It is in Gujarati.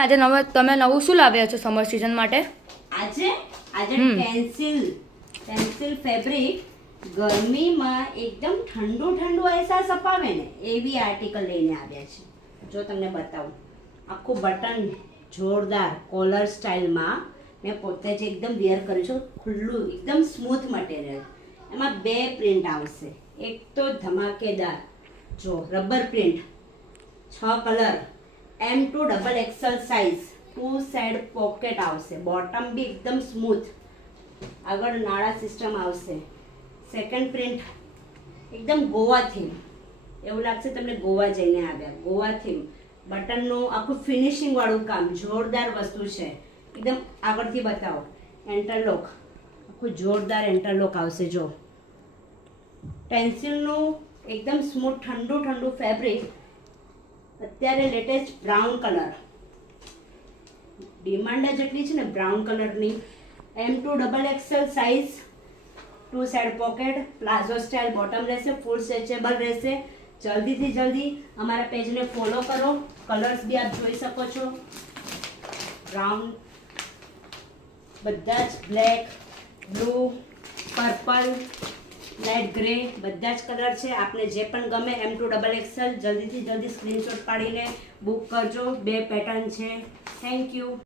આજે તમે નવું શું લાવ્યા છો સમર સિઝન માટે? આજે પેન્સિલ ફેબ્રિક ગરમીમાં એકદમ ઠંડુ ઠંડુ અહેસાસ અપાવે ને એવી આર્ટિકલ લઈને આવ્યા છે. જો તમને બતાવું, આખું બટન જોરદાર કોલર સ્ટાઇલમાં મેં પોતે જ એકદમ વેર કર્યું છે. ખુલ્લું એકદમ સ્મૂથ મટીરિયલ. એમાં 2 પ્રિન્ટ આવશે. એક તો ધમાકેદાર જો rubber print, 6 colour, M2 XXL size, 2 side pocket આવશે. બોટમ બી એકદમ સ્મૂથ, આગળ નાળા સિસ્ટમ આવશે. સેકન્ડ પ્રિન્ટ એકદમ ગોવા થીમ, એવું લાગશે તમને ગોવા જઈને આવ્યા. ગોવા થીમ, બટનનું આખું ફિનિશિંગ વાળું કામ, જોરદાર વસ્તુ છે. એકદમ આગળથી બતાવો. એન્ટરલોક, આખું જોરદાર એન્ટરલોક આવશે. જો પેન્સિલનું એકદમ સ્મૂથ ઠંડુ ઠંડુ ફેબ્રિક. અત્યારે લેટેસ્ટ બ્રાઉન કલર, ડિમાન્ડ જ એટલી છે ને બ્રાઉન કલરની. M2 XXL size, 2 side pocket, palazzo style bottom રહેશે, ફૂલ સ્ટ્રેચેબલ રહેશે. જલ્દીથી જલ્દી અમારા પેજને ફોલો કરો. કલર્સ બી આપ જોઈ શકો છો. બ્રાઉન, બધા જ black, blue, purple, light grey, બધા જ કલર છે. આપને જે પણ ગમે M2 XXL જલ્દીથી જલ્દી સ્ક્રીનશોટ પાડીને બુક કરજો. 2 પેટર્ન છે. Thank you.